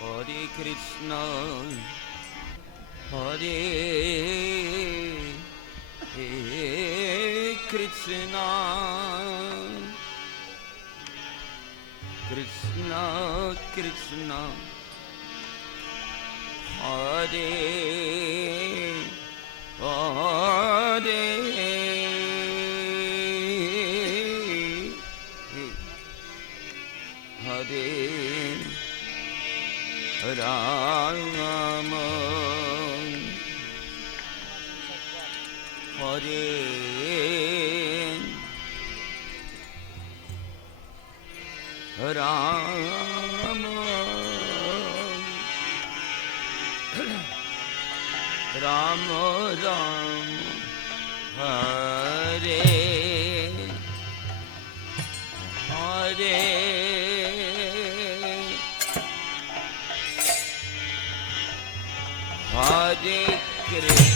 Hare Krishna, Hare Krishna, Krishna Krishna, Hare Hare, Hare Rama, Hare Rama, Rama Rama, Hare Hare, Hare Krishna,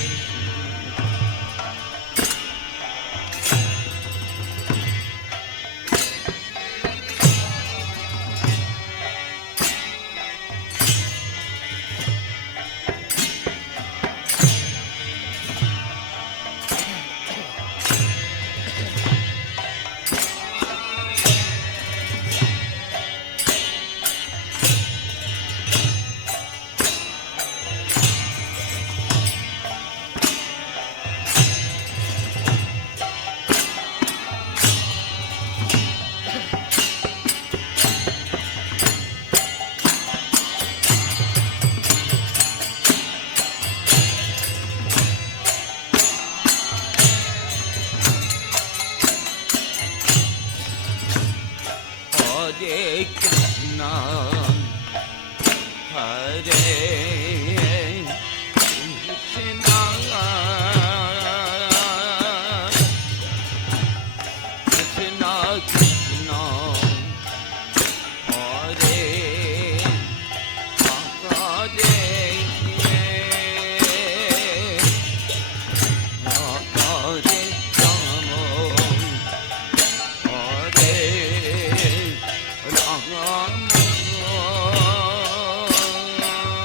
Hare Krishna, Hare Krishna, Krishna Krishna, Hare Hare, Hare Rama, Hare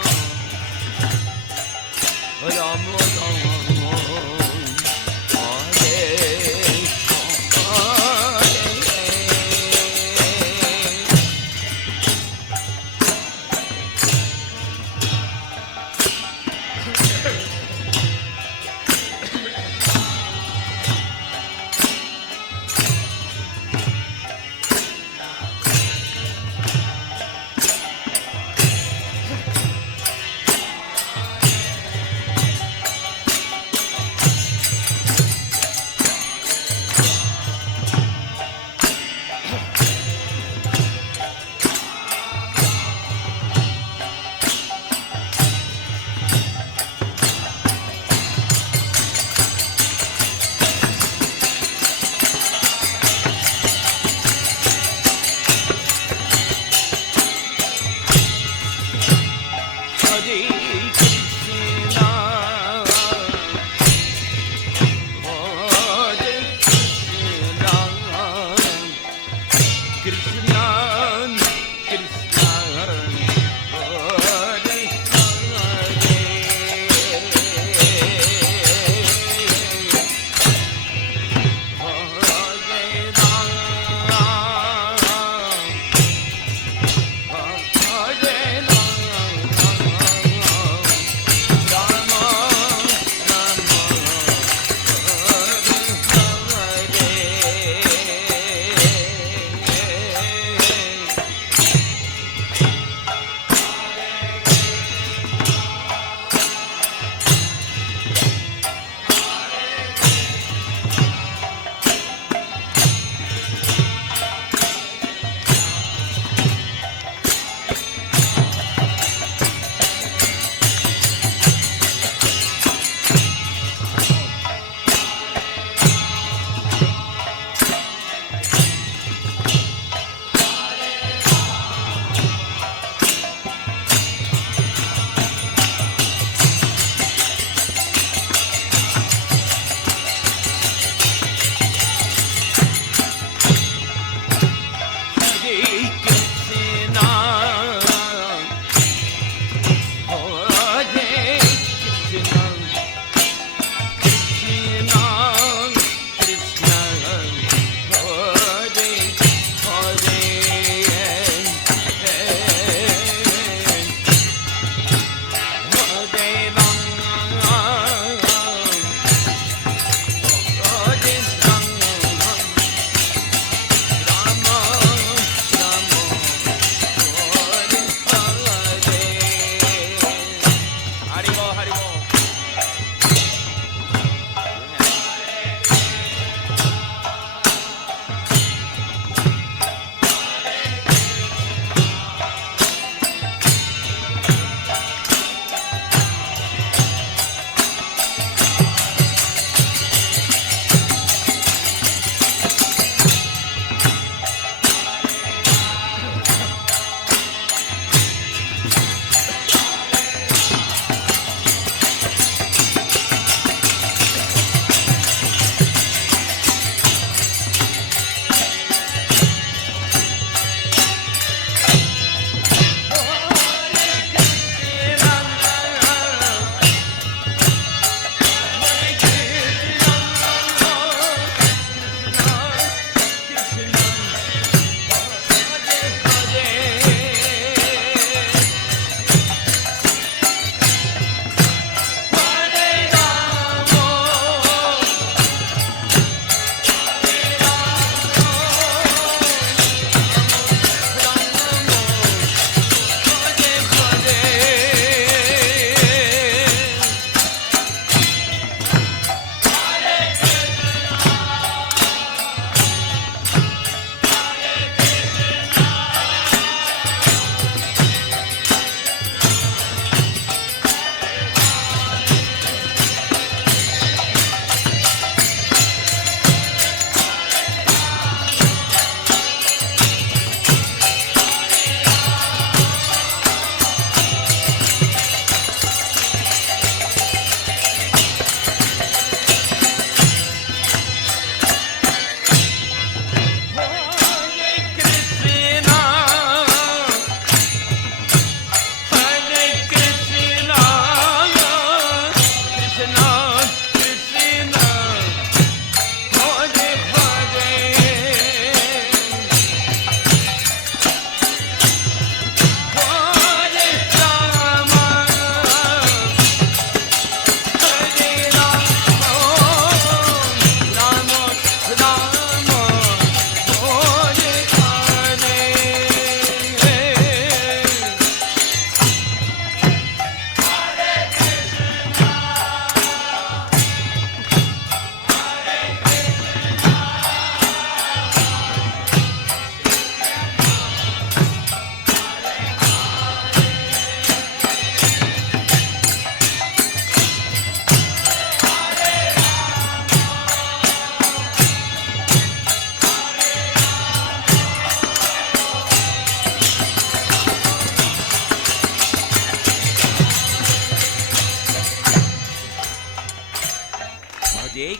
Hare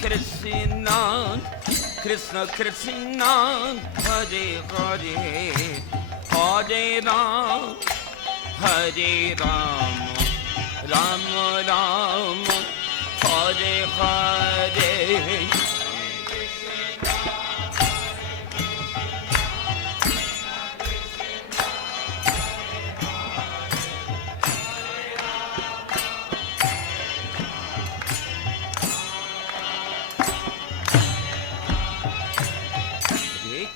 Krishna, Krishna Krishna, Hare Hare, Hare Ram, Ram Ram, Hare Hare.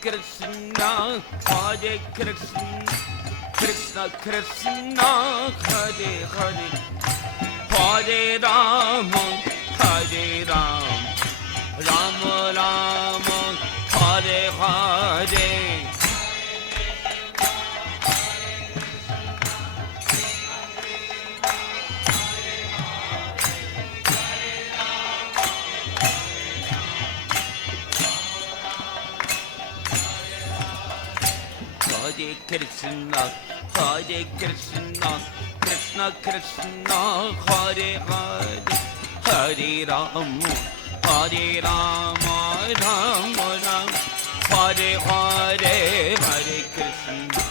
Krishna, Hare Krishna, Krishna Krishna, Hare Hare, Hare Ram, Ram Ram, Hare Hare. Hare Krishna, Krishna Krishna, Hare Hare, Hare Ram, Ram Ram, Hare Hare, Hare Krishna.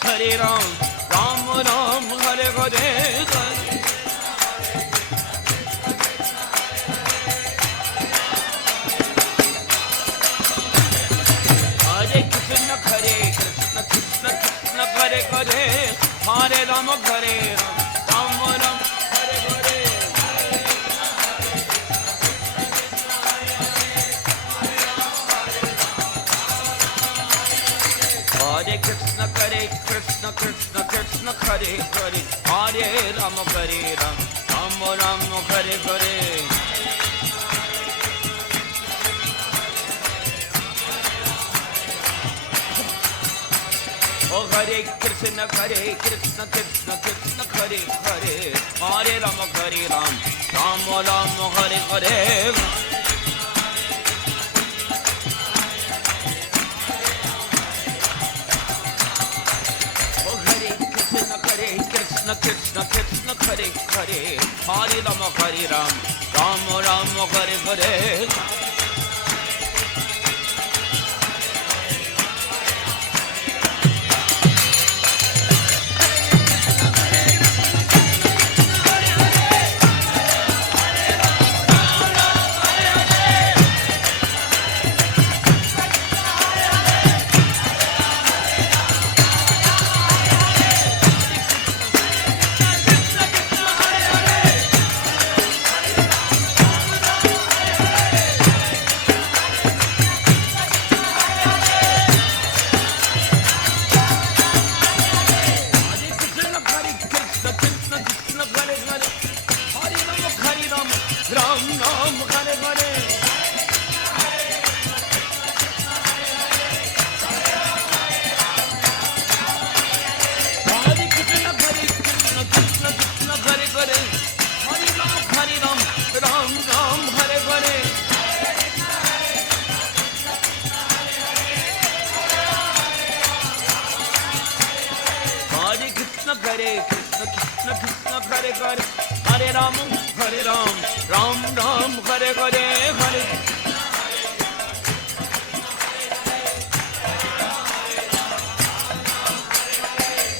Hare Ram, Ram Ram, Hare Hare, Hare Krishna, Krishna Krishna, Hare Hare, Hare Ram, Ram Ram, Hare Hare. Hare Krishna, Krishna Krishna, Hare Hare, Hare Ram, Ram Ram, Hare Hare. Oh Hare Krishna, Krishna Krishna, Hare Hare, Hare Ram, Ram Ram, Hare Hare. Krishna Krishna, Hare Hare, Hare Ram, Ram Ram, Hare Hare. Hare Ram, Ram Ram, Hare Hare, Hare.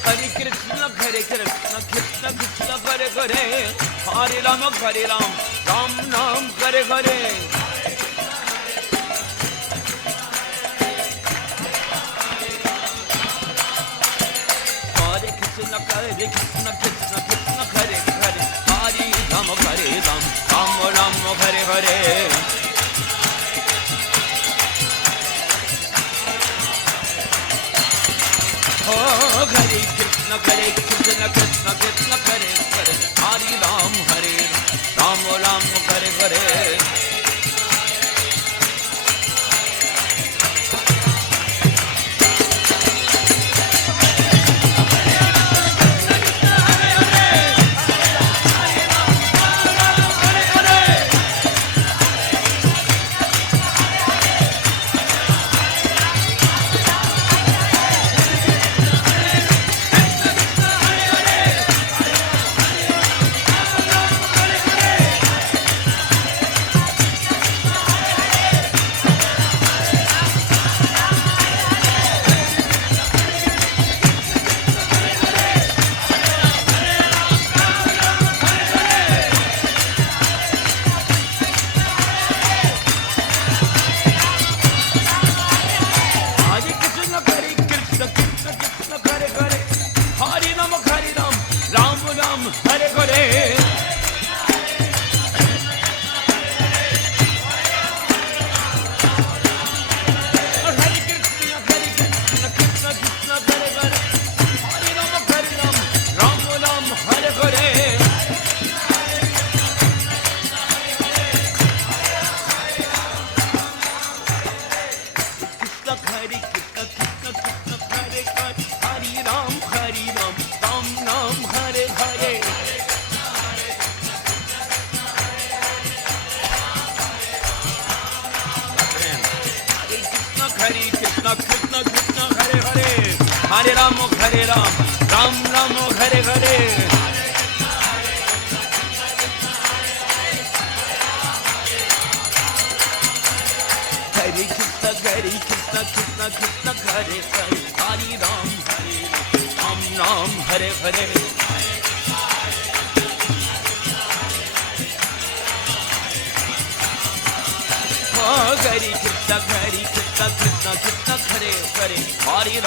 Hare Krishna, Krishna Krishna, Hare Hare, Hare Ram, Ram Ram, Hare Hare. Hare Krishna Krishna Krishna Hare Hare Hare Ram Ram Ram Hare Hare Oh Hare Krishna Krishna Krishna Hare Hare Hare Ram Ram Hare Hare Hare Ram, Ram Ram, Hare Hare. Hare Krishna, Krishna Krishna, Hare Hare. Hare Ram, Ram Ram, Hare Hare. Hare Krishna, Krishna Krishna, Hare Hare. Hare Ram, Ram Ram, Hare Hare. Hare Krishna, Krishna Krishna, Hare Hare. Hare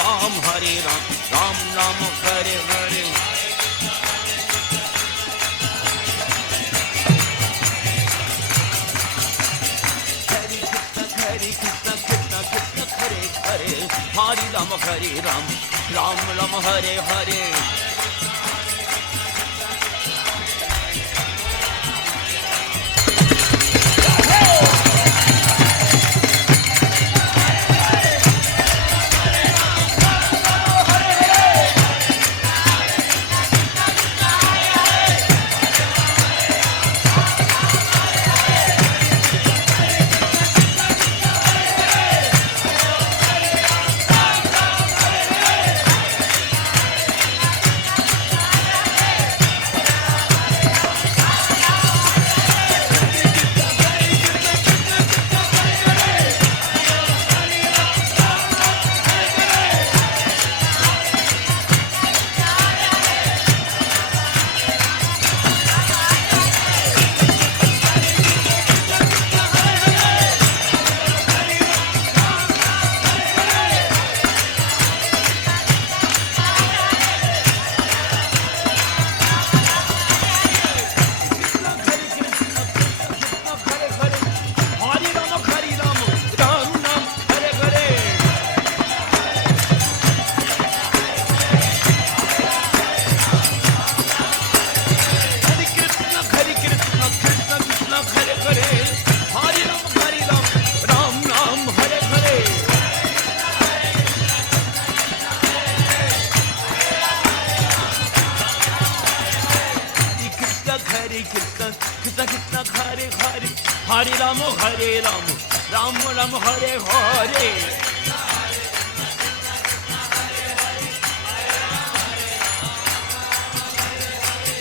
Ram, Ram Ram, Hare Hare. Hare Ram, Ram Ram, Hare Hare.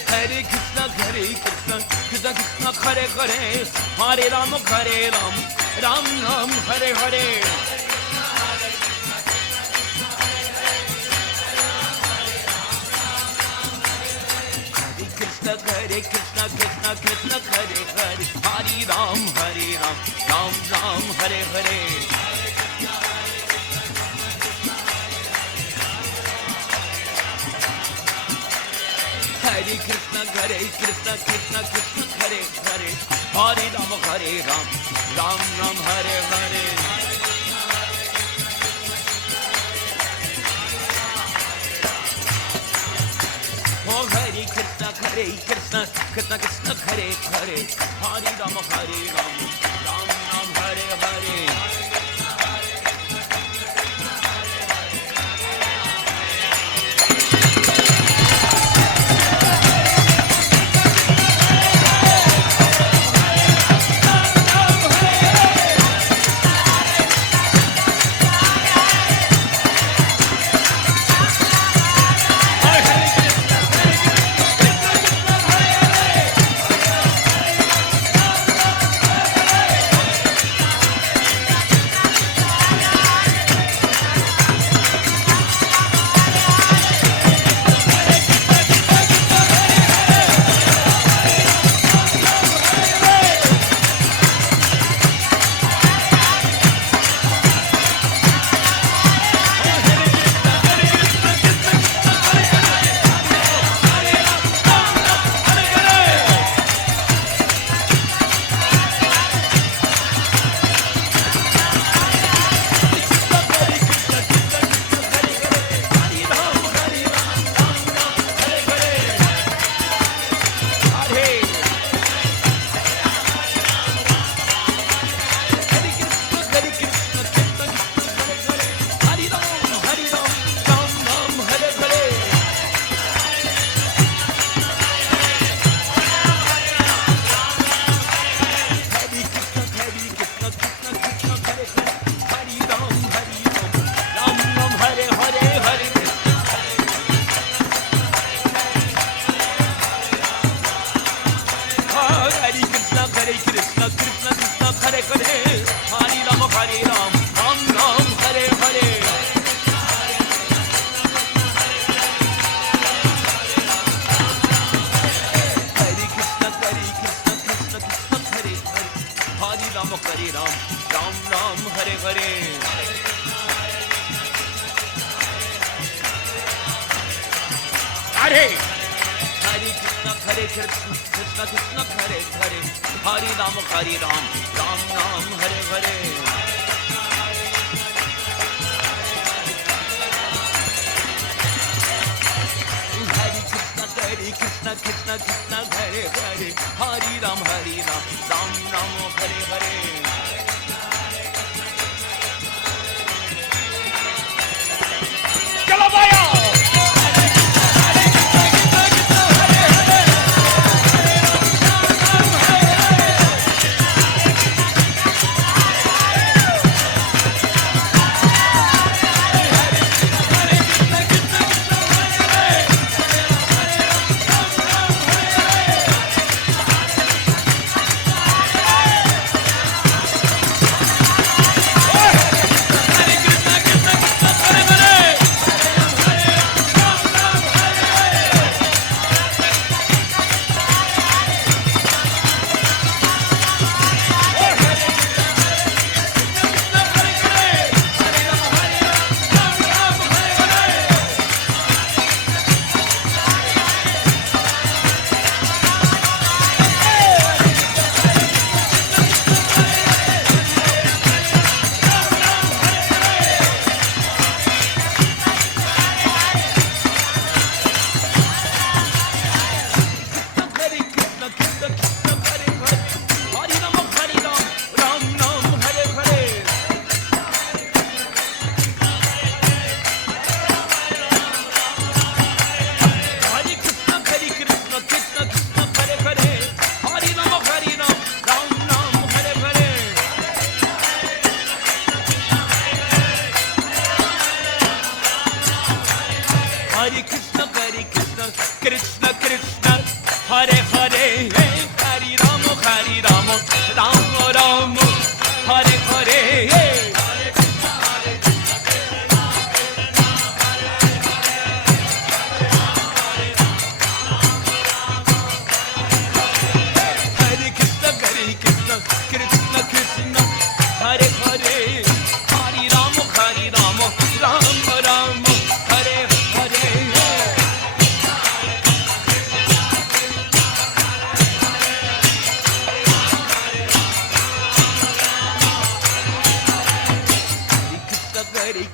Hare Krishna, Krishna Krishna, Hare Hare. Hare Ram, Ram Ram, Hare Hare. Krishna Krishna Krishna, Hare Hare. Hare Ram, Ram Ram, Hare Hare. Krishna Krishna Krishna Hare Hare Hare Ram Ram Ram Hare Hare Oh Hare Krishna Krishna Krishna Hare Hare Hare Ram Ram Ram Hare Hare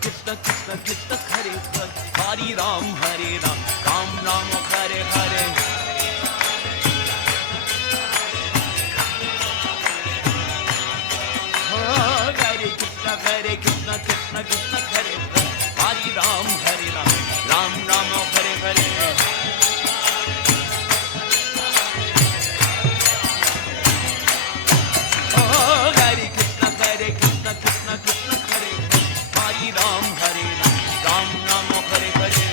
Krishna Krishna Krishna Hare Hare, Hare Ram Ram Ram Hare Hare. Hare Krishna Krishna Krishna Hare Hare, Hare Ram Ram Ram Hare Hare. Hare Krishna Krishna Krishna Hare Hare, Hare Ram Ram Ram Hare Hare.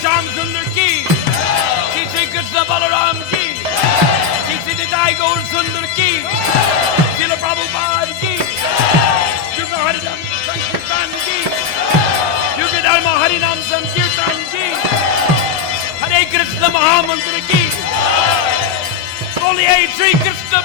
Shyam सुंदर की, श्री श्री कृष्ण बलराम की, श्री श्री निताई गौर सुंदर की, श्रील प्रभुपाद की, युग हरिनाम संकीर्तन की, युग धर्म हरिनाम संकीर्तन की, हरे कृष्ण महामंत्र की, बोलिए श्री कृष्ण